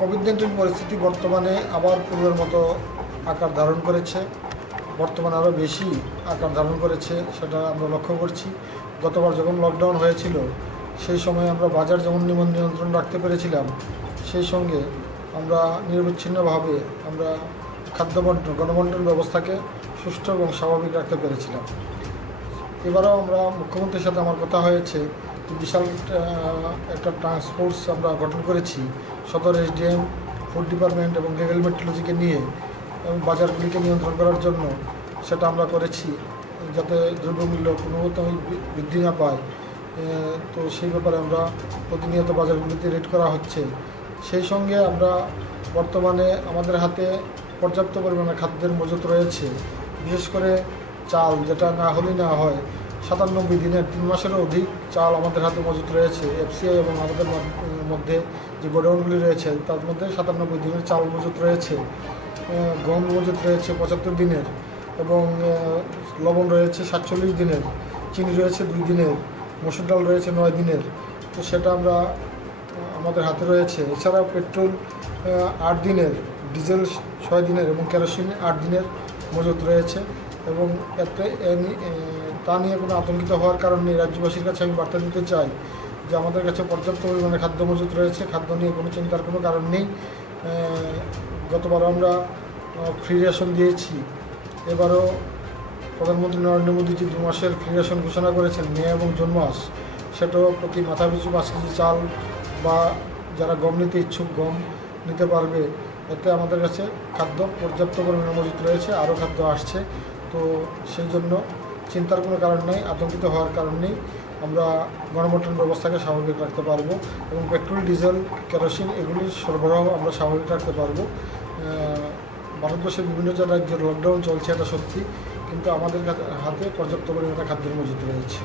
COVID-19 পরিস্থিতি বর্তমানে আবার পূর্বের মতো আকার ধারণ করেছে। বর্তমানে আরও বেশি আকার ধারণ করেছে, সেটা আমরা লক্ষ্য করছি। গতবার যখন লকডাউন হয়েছিল সেই সময় আমরা বাজার যেমন নিয়ন্ত্রণ রাখতে পেরেছিলাম, সেই সঙ্গে আমরা নিরবিচ্ছিন্নভাবে আমরা গণবন্টন ব্যবস্থাকে সুষ্ঠু এবং স্বাভাবিক রাখতে পেরেছিলাম। এবারও আমরা মুখ্যমন্ত্রীর সাথে আমার কথা হয়েছে, বিশাল একটা টাস্ক ফোর্স আমরা গঠন করেছি সদর এসডিএম, ফুড ডিপার্টমেন্ট এবং লিগ্যাল মেট্রোলজিকে নিয়ে এবং বাজারগুলিকে নিয়ন্ত্রণ করার জন্য সেটা আমরা করেছি, যাতে দ্রব্যমূল্য কোনোমতেই বৃদ্ধি না পায়। তো সেই ব্যাপারে আমরা প্রতিনিয়ত বাজারগুলিতে রেড করা হচ্ছে। সেই সঙ্গে আমরা বর্তমানে আমাদের হাতে পর্যাপ্ত পরিমাণে খাদ্যের মজুত রয়েছে। বিশেষ করে চাল, যেটা না হলেই না হয়, 97 দিনের 3 মাসেরও অধিক চাল আমাদের হাতে মজুত রয়েছে। এফসিআই এবং আমাদের মধ্যে যে গোডাউনগুলি রয়েছে তার মধ্যে 97 দিনের চাল মজুত রয়েছে। গম মজুত রয়েছে 75 দিনের এবং লবণ রয়েছে 47 দিনের, চিনি রয়েছে 2 দিনের, মসুর ডাল রয়েছে 9 দিনের। তো সেটা আমরা আমাদের হাতে রয়েছে। এছাড়াও পেট্রোল 8 দিনের, ডিজেল 6 দিনের এবং কেরোসিন 8 দিনের মজুত রয়েছে। এবং তা নিয়ে কোনো আতঙ্কিত হওয়ার কারণ নেই। রাজ্যবাসীর কাছে আমি বার্তা দিতে চাই যে আমাদের কাছে পর্যাপ্ত পরিমাণে খাদ্য মজুত রয়েছে, খাদ্য নিয়ে কোনো চিন্তার কোনো কারণ নেই। গতবার আমরা ফ্রি রেশন দিয়েছি, এবারও প্রধানমন্ত্রী নরেন্দ্র মোদীজি 2 মাসের ফ্রি রেশন ঘোষণা করেছেন, মে এবং জুন মাস। সেটাও প্রতি মাথাপিছু 5 কেজি চাল বা যারা গম নিতে ইচ্ছুক গম নিতে পারবে। এতে আমাদের কাছে খাদ্য পর্যাপ্ত পরিমাণে মজুত রয়েছে, আরও খাদ্য আসছে। তো সেই জন্য চিন্তার কোনো কারণ নেই, আতঙ্কিত হওয়ার কারণ নেই। আমরা গণবন্টন ব্যবস্থাকে স্বাভাবিক রাখতে পারবো এবং পেট্রোল, ডিজেল, কেরোসিন এগুলির সরবরাহ আমরা স্বাভাবিক রাখতে পারবো। ভারতবর্ষের বিভিন্ন রাজ্যে লকডাউন চলছে, এটা সত্যি, কিন্তু আমাদের হাতে পর্যাপ্ত পরিমাণে খাদ্যের মজুত রয়েছে।